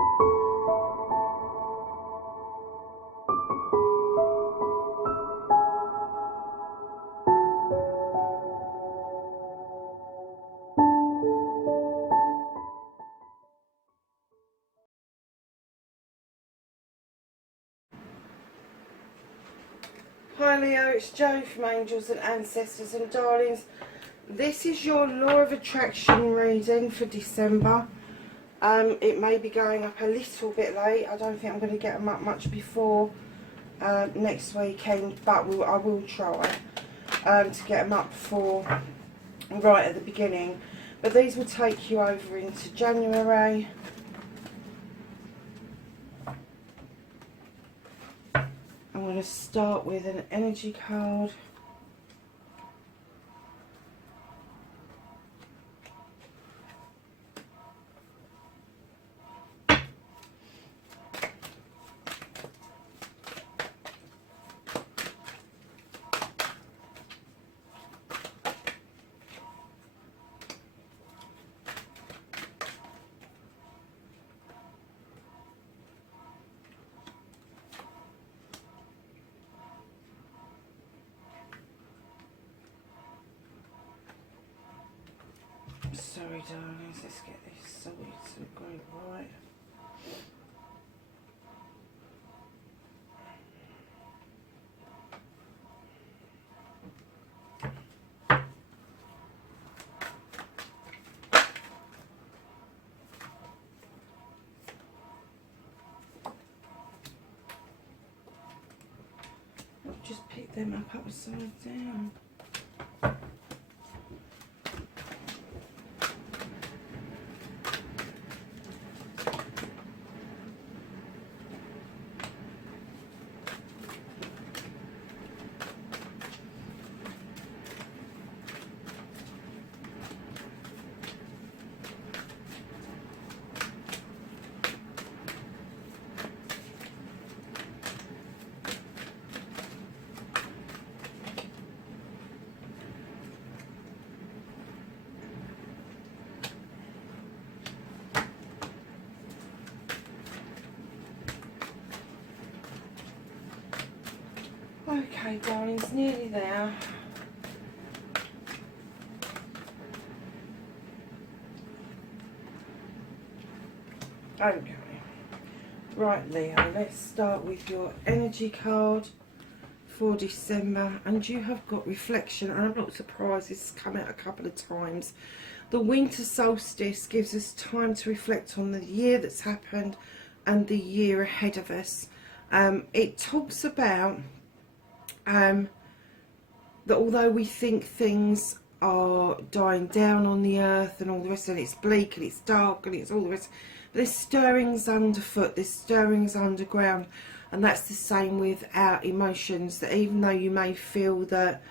Hi Leo, it's Jo from Angels and Ancestors and Darlings. This is your Law of Attraction reading for December. It may be going up a little bit late. I don't think I'm going to get them up much before next weekend, but I will try to get them up for right at the beginning. But these will take you over into January. I'm going to start with an energy card. Sorry darlings, let's get this sorted so we've got it right. I've just picked them up upside down. Okay, darlings, nearly there. Okay. Right, Leo, let's start with your energy card for December. And you have got reflection, and I'm not surprised this has come out a couple of times. The winter solstice gives us time to reflect on the year that's happened and the year ahead of us. It talks about that although we think things are dying down on the earth and all the rest, and it's bleak and it's dark and it's all the rest, there's stirrings underfoot, there's stirrings underground, and that's the same with our emotions. That even though you may feel that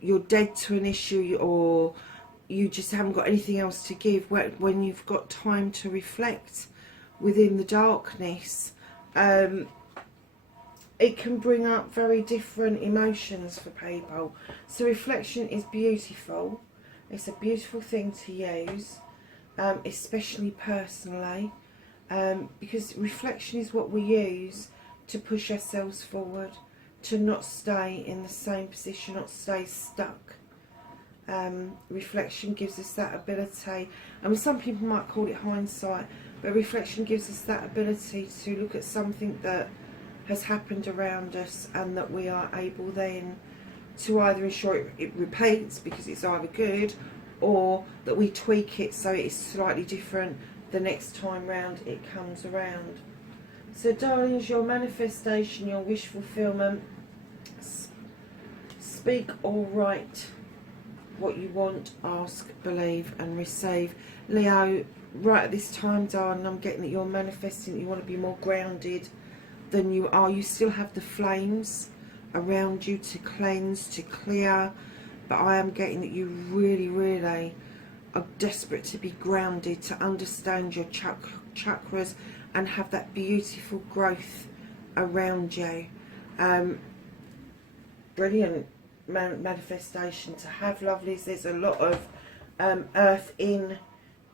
you're dead to an issue, or you just haven't got anything else to give, when you've got time to reflect within the darkness, it can bring up very different emotions for people. So reflection is beautiful. It's a beautiful thing to use, especially personally, because reflection is what we use to push ourselves forward, to not stay in the same position, not stay stuck. Reflection gives us that ability. I mean, some people might call it hindsight, but reflection gives us that ability to look at something that has happened around us, and that we are able then to either ensure it repeats because it's either good, or that we tweak it so it's slightly different the next time round it comes around. So darlings, your manifestation, your wish fulfillment, speak or write what you want, ask, believe and receive. Leo, right at this time, darling, I'm getting that you're manifesting that you want to be more grounded than you are. You still have the flames around you to cleanse, to clear, but I am getting that you really, really are desperate to be grounded, to understand your chakras and have that beautiful growth around you. Brilliant manifestation to have, lovelies. There's a lot of earth in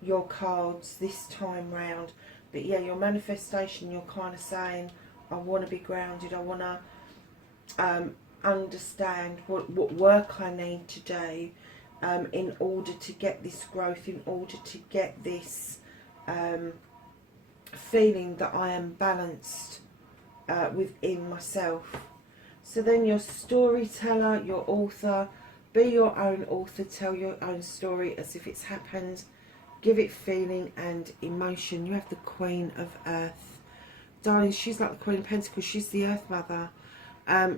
your cards this time round. But yeah, your manifestation, you're kind of saying, I want to be grounded, I want to understand what work I need to do in order to get this growth, in order to get this feeling that I am balanced within myself. So then your storyteller, your author, be your own author, tell your own story as if it's happened, give it feeling and emotion. You have the Queen of Earth. Darling, she's like the Queen of Pentacles, she's the Earth Mother.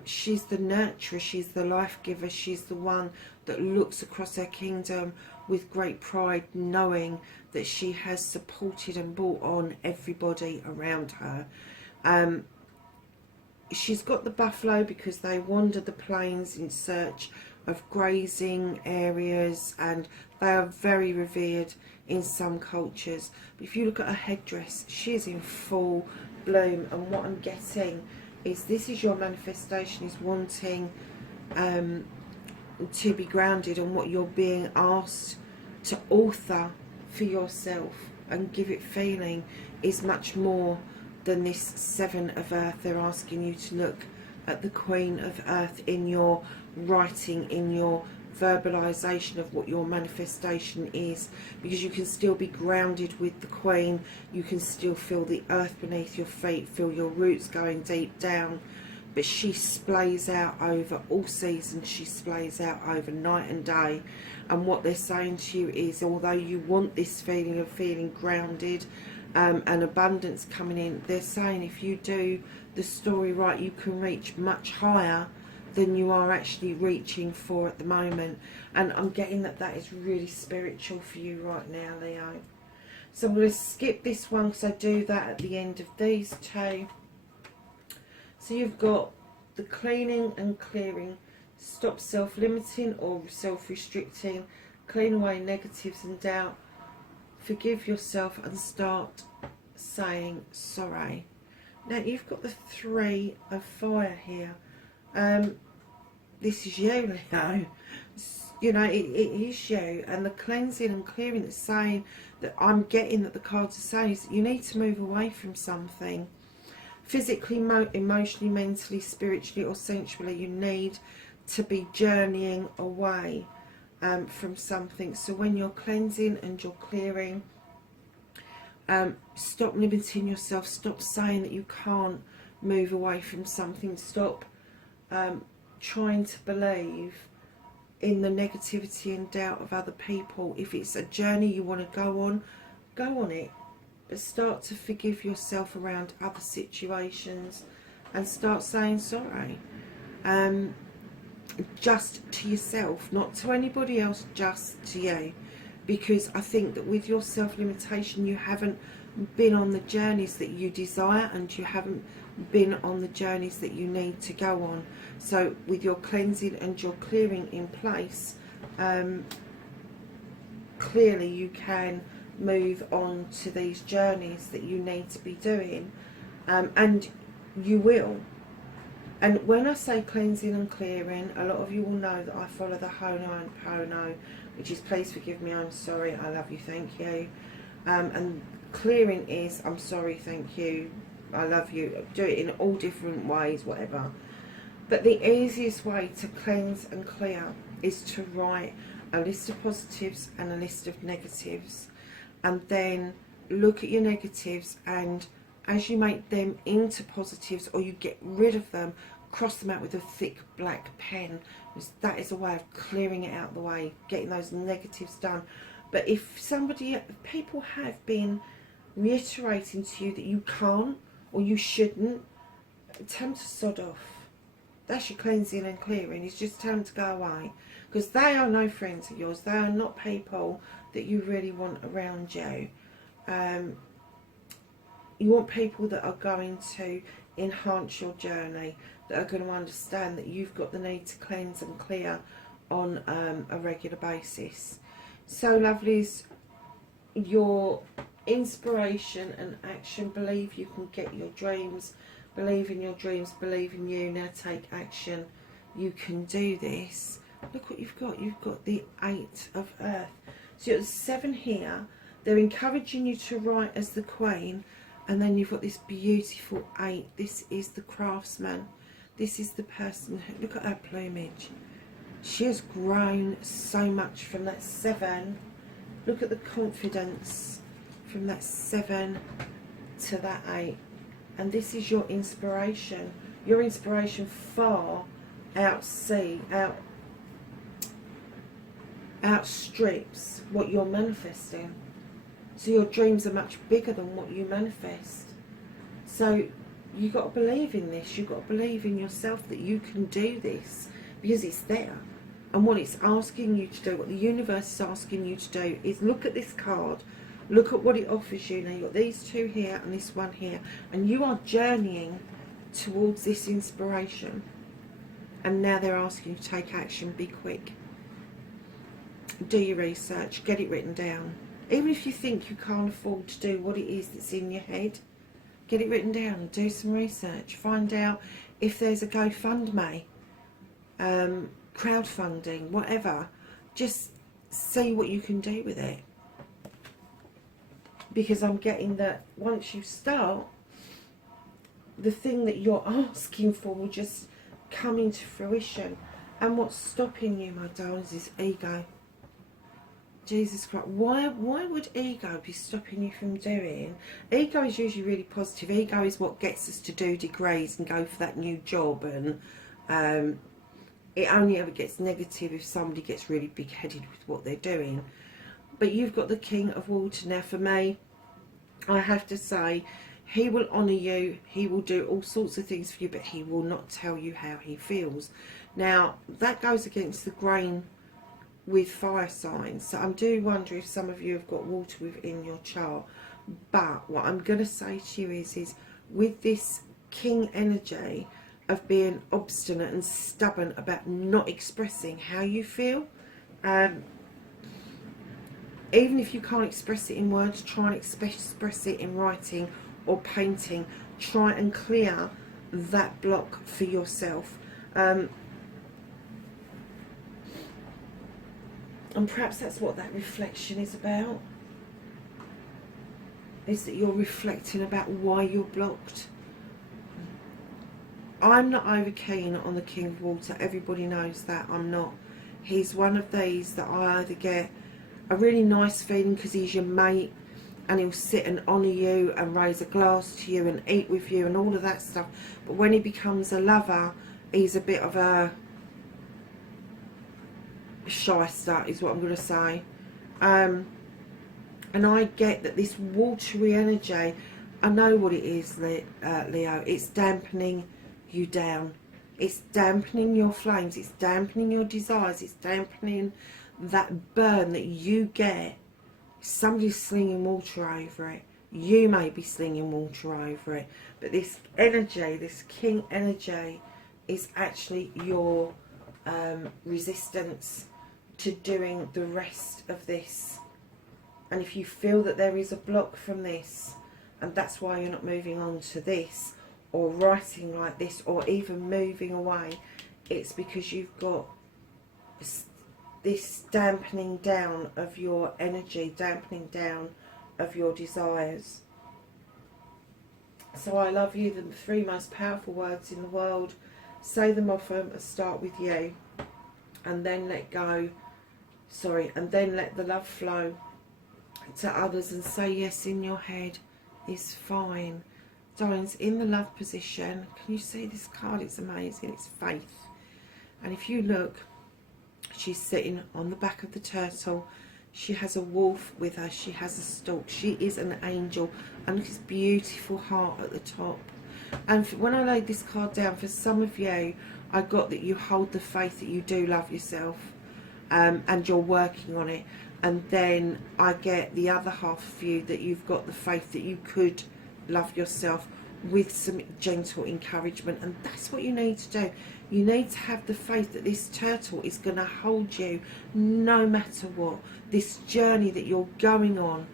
She's the nurturer, she's the life giver, she's the one that looks across her kingdom with great pride, knowing that she has supported and brought on everybody around her. She's got the buffalo because they wander the plains in search of grazing areas, and they are very revered in some cultures. But if you look at her headdress, she is in full bloom, and what I'm getting is this is your manifestation, is wanting to be grounded on what you're being asked to author for yourself and give it feeling is much more than this Seven of Earth. They're asking you to look at the Queen of Earth in your writing, in your verbalization of what your manifestation is, because you can still be grounded with the Queen. You can still feel the earth beneath your feet, feel your roots going deep down, but she splays out over all seasons. She splays out over night and day. And what they're saying to you is, although you want this feeling of feeling grounded and abundance coming in, they're saying if you do the story right, you can reach much higher than you are actually reaching for at the moment. And I'm getting that that is really spiritual for you right now, Leo. So I'm going to skip this one because I do that at the end of these two. So you've got the cleaning and clearing. Stop self-limiting or self-restricting. Clean away negatives and doubt. Forgive yourself and start saying sorry. Now you've got the Three of Fire here. This is you, Leo. You know, it is you. And the cleansing and clearing that's saying that I'm getting that the cards are saying is that you need to move away from something. Physically, emotionally, mentally, spiritually or sensually, you need to be journeying away from something. So when you're cleansing and you're clearing, stop limiting yourself. Stop saying that you can't move away from something. Stop trying to believe in the negativity and doubt of other people. If it's a journey you want to go on it. But start to forgive yourself around other situations and start saying sorry. Just to yourself, not to anybody else, just to you. Because I think that with your self-limitation, you haven't been on the journeys that you desire, and you haven't been on the journeys that you need to go on. So with your cleansing and your clearing in place, clearly you can move on to these journeys that you need to be doing, and you will. And when I say cleansing and clearing, a lot of you will know that I follow the Hono and Pono, which is please forgive me, I'm sorry, I love you, thank you. And clearing is I'm sorry, thank you, I love you. Do it in all different ways, whatever. But the easiest way to cleanse and clear is to write a list of positives and a list of negatives. And then look at your negatives, and as you make them into positives or you get rid of them, cross them out with a thick black pen. Because that is a way of clearing it out of the way, getting those negatives done. But if people have been reiterating to you that you can't or you shouldn't, tell them to sod off. That's your cleansing and clearing. It's just tell them to go away. Because they are no friends of yours. They are not people that you really want around you. You want people that are going to enhance your journey, that are going to understand that you've got the need to cleanse and clear on a regular basis. So lovelies, your inspiration and action. Believe you can get your dreams. Believe in your dreams. Believe in you. Now take action. You can do this. Look what you've got. You've got the Eight of Earth. So you've got the 7 here. They're encouraging you to write as the Queen. And then you've got this beautiful 8. This is the craftsman. This is the person who, look at her plumage. She has grown so much from that 7. Look at the confidence from that 7 to that 8. And this is your inspiration. Your inspiration far outstrips what you're manifesting. So your dreams are much bigger than what you manifest. So you've got to believe in this. You've got to believe in yourself that you can do this, because it's there. And what it's asking you to do, what the universe is asking you to do, is look at this card. Look at what it offers you. Now you've got these 2 here and this 1 here. And you are journeying towards this inspiration. And now they're asking you to take action. Be quick. Do your research. Get it written down. Even if you think you can't afford to do what it is that's in your head, get it written down. Do some research. Find out if there's a GoFundMe, crowdfunding, whatever. Just see what you can do with it. Because I'm getting that once you start, the thing that you're asking for will just come into fruition. And what's stopping you, my darlings, is ego. Jesus Christ, why would ego be stopping you from doing? Ego is usually really positive. Ego is what gets us to do degrees and go for that new job, and it only ever gets negative if somebody gets really big-headed with what they're doing. But you've got the King of Water. Now for me, I have to say, he will honour you, he will do all sorts of things for you, but he will not tell you how he feels. Now that goes against the grain with fire signs, so I do wonder if some of you have got water within your chart. But what I'm going to say to you is with this king energy of being obstinate and stubborn about not expressing how you feel, even if you can't express it in words, try and express it in writing or painting. Try and clear that block for yourself. And perhaps that's what that reflection is about. Is that you're reflecting about why you're blocked. I'm not over keen on the King of Water. Everybody knows that. I'm not. He's one of these that I either get a really nice feeling because he's your mate and he'll sit and honour you and raise a glass to you and eat with you and all of that stuff. But when he becomes a lover, he's a bit of a shyster, is what I'm going to say. And I get that this watery energy, I know what it is, Leo. It's dampening you down. It's dampening your flames. It's dampening your desires. It's dampening that burn that you get. Somebody's slinging water over it. You may be slinging water over it. But this energy, this king energy, is actually your resistance to doing the rest of this. And if you feel that there is a block from this, and that's why you're not moving on to this, or writing like this, or even moving away, it's because you've got this dampening down of your energy, dampening down of your desires. So I love you, the 3 most powerful words in the world. Say them often and start with you. And then let go. And then let the love flow to others and say yes in your head is fine. Darlings, in the love position, can you see this card? It's amazing. It's faith. And if you look, she's sitting on the back of the turtle. She has a wolf with her. She has a stork. She is an angel. And look at this beautiful heart at the top. And when I laid this card down, for some of you, I got that you hold the faith that you do love yourself. And you're working on it. And then I get the other half of you, that you've got the faith that you could love yourself with some gentle encouragement. And that's what you need to do. You need to have the faith that this turtle is going to hold you no matter what. This journey that you're going on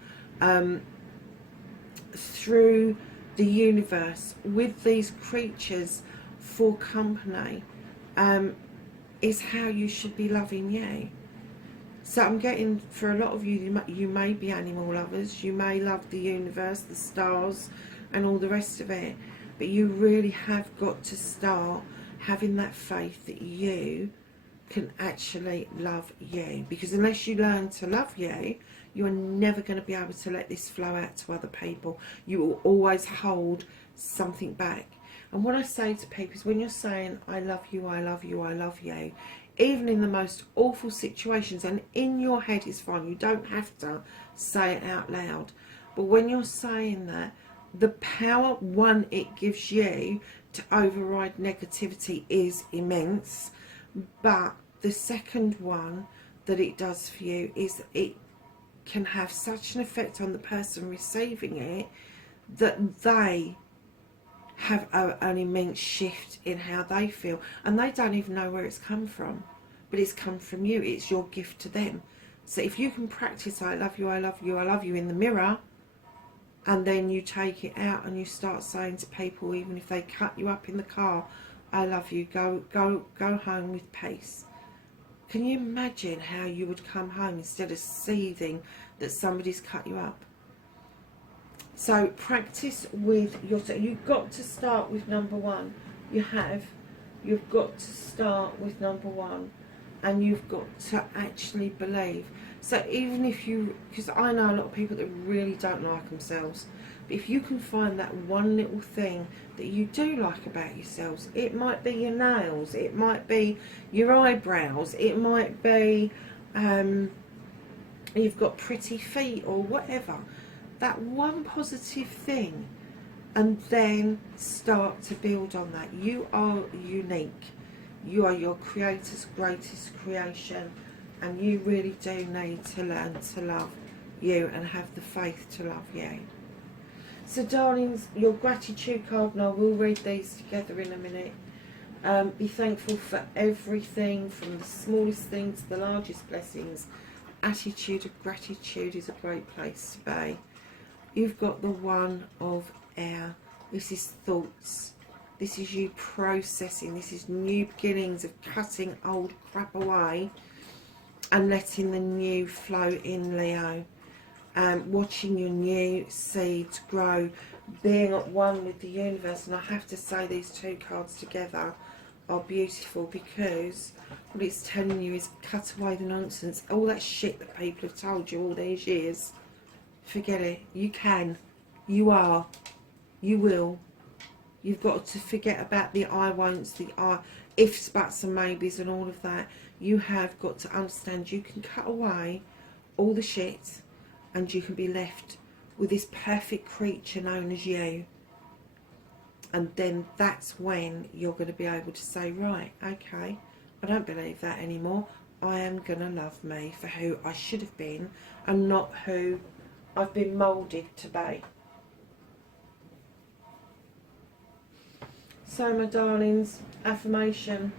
through the universe with these creatures for company is how you should be loving you. So I'm getting, for a lot of you, you may be animal lovers, you may love the universe, the stars and all the rest of it, but you really have got to start having that faith that you can actually love you, because unless you learn to love you, you're never going to be able to let this flow out to other people. You will always hold something back. And what I say to people is, when you're saying I love you, I love you, I love you, even in the most awful situations, and in your head is fine, you don't have to say it out loud, but when you're saying that, the power, one, it gives you to override negativity is immense. But the second one that it does for you is it can have such an effect on the person receiving it that they have an immense shift in how they feel, and they don't even know where it's come from, but it's come from you. It's your gift to them. So if you can practice I love you, I love you, I love you in the mirror, and then you take it out and you start saying to people, even if they cut you up in the car, I love you, go home with peace. Can you imagine how you would come home instead of seething that somebody's cut you up? So practice with yourself. You've got to start with number one. You've got to start with number one, and you've got to actually believe. So even if you, because I know a lot of people that really don't like themselves, but if you can find that one little thing that you do like about yourselves, it might be your nails, it might be your eyebrows, it might be you've got pretty feet or whatever, that one positive thing, and then start to build on that. You are unique. You are your creator's greatest creation, and you really do need to learn to love you and have the faith to love you. So darlings, your gratitude card, and I will read these together in a minute. Be thankful for everything, from the smallest things to the largest blessings. Attitude of gratitude is a great place to be. You've got the one of air. This is thoughts. This is you processing. This is new beginnings of cutting old crap away and letting the new flow in, Leo. Watching your new seeds grow, being at one with the universe. And I have to say, these two cards together are beautiful, because what it's telling you is cut away the nonsense. All that shit that people have told you all these years, forget it. You can, you are, you will. You've got to forget about the I won'ts, the I ifs, buts and maybes and all of that. You have got to understand you can cut away all the shit, and you can be left with this perfect creature known as you. And then that's when you're going to be able to say, right, okay, I don't believe that anymore. I am going to love me for who I should have been, and not who I've been moulded to be. So my darlings, affirmation.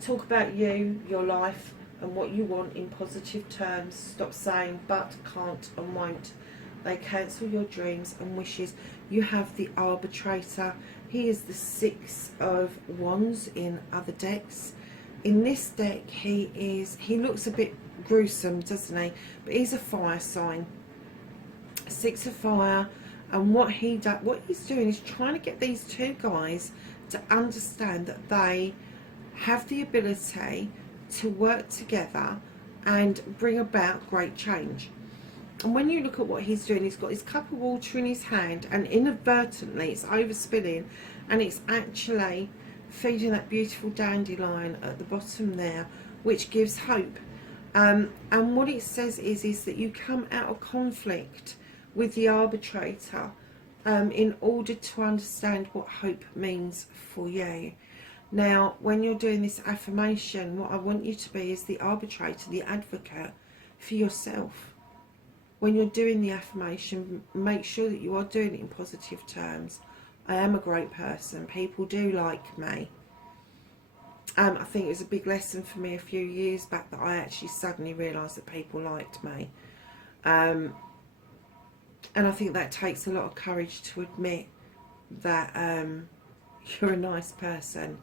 Talk about you, your life, and what you want in positive terms. Stop saying but, can't and won't. They cancel your dreams and wishes. You have the arbitrator. He is the Six of Wands in other decks. In this deck, he looks a bit gruesome, doesn't he? But he's a fire sign. Six of fire. And what he's doing is trying to get these two guys to understand that they have the ability to work together and bring about great change. And when you look at what he's doing, he's got his cup of water in his hand, and inadvertently it's overspilling, and it's actually feeding that beautiful dandelion at the bottom there, which gives hope. And what it says is that you come out of conflict with the arbitrator in order to understand what hope means for you. Now, when you're doing this affirmation, what I want you to be is the arbitrator, the advocate for yourself. When you're doing the affirmation, make sure that you are doing it in positive terms. I am a great person. People do like me. I think it was a big lesson for me a few years back that I actually suddenly realised that people liked me. And I think that takes a lot of courage to admit that you're a nice person.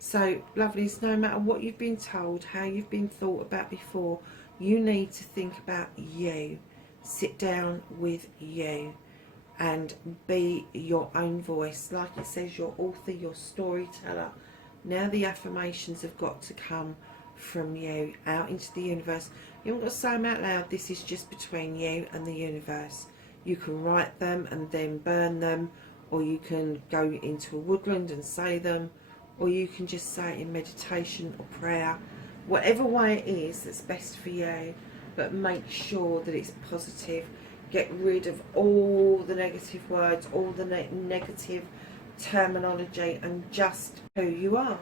So, lovelies, no matter what you've been told, how you've been thought about before, You need to think about you. Sit down with you and be your own voice. Like it says, your author, your storyteller. Now the affirmations have got to come from you out into the universe. You haven't got to say them out loud. This is just between you and the universe. You can write them and then burn them, or you can go into a woodland and say them, or you can just say it in meditation or prayer. Whatever way it is that's best for you, but make sure that it's positive. Get rid of all the negative words, all the negative terminology, and just who you are.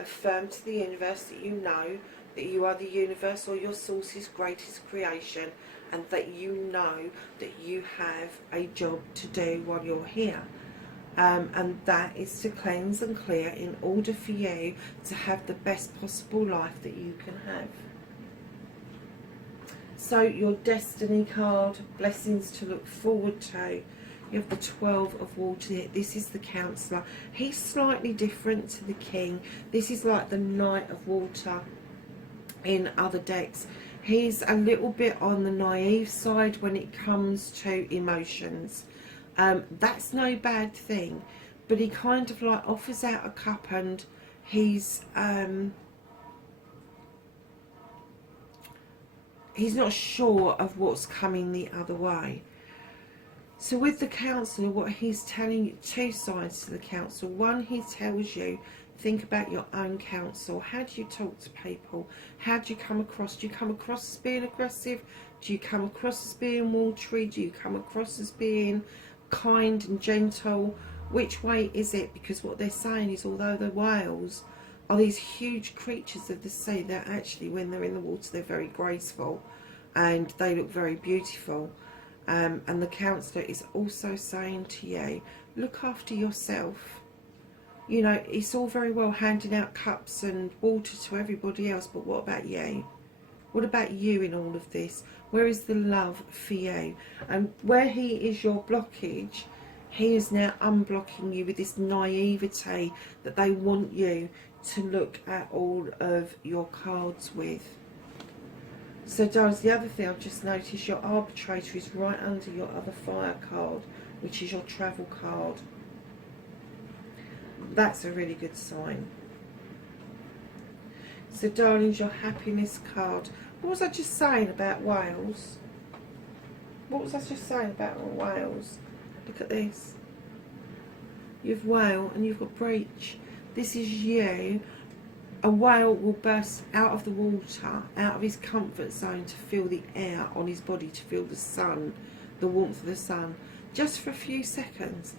Affirm to the universe that you know that you are the universe or your source's greatest creation, and that you know that you have a job to do while you're here. And that is to cleanse and clear in order for you to have the best possible life that you can have. So your destiny card, blessings to look forward to. You have the 12 of water here. This is the counsellor. He's slightly different to the king. This is like the knight of water in other decks. He's a little bit on the naive side when it comes to emotions. That's no bad thing, but he kind of like offers out a cup, and he's not sure of what's coming the other way. So with the counsellor, what he's telling you, two sides to the counsel. One, he tells you, think about your own counsel. How do you talk to people? How do you come across? Do you come across as being aggressive? Do you come across as being watery? Do you come across as being kind and gentle? Which way is it? Because what they're saying is, although the whales are these huge creatures of the sea, they're actually, when they're in the water, they're very graceful and they look very beautiful. And the counsellor is also saying to you, look after yourself. You know, it's all very well handing out cups and water to everybody else, but what about you? What about you in all of this? Where is the love for you? And where he is your blockage, he is now unblocking you with this naivety that they want you to look at all of your cards with. So darlings, the other thing I've just noticed, your arbitrator is right under your other fire card, which is your travel card. That's a really good sign. So darlings, your happiness card. What was I just saying about whales? What was I just saying about whales? Look at this. You've whale and you've got breach. This is you. A whale will burst out of the water, out of his comfort zone, to feel the air on his body, to feel the sun, the warmth of the sun, just for a few seconds.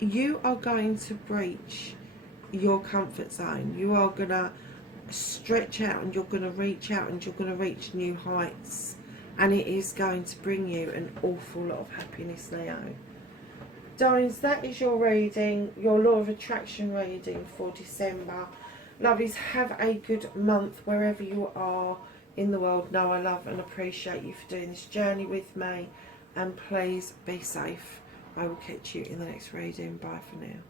You are going to breach your comfort zone. You are going to stretch out, and you're going to reach out, and you're going to reach new heights, and it is going to bring you an awful lot of happiness, Leo. Darlings, that is your reading, your law of attraction reading for December. Lovelies, have a good month wherever you are in the world. Know I love and appreciate you for doing this journey with me, and please be safe. I will catch you in the next reading. Bye for now.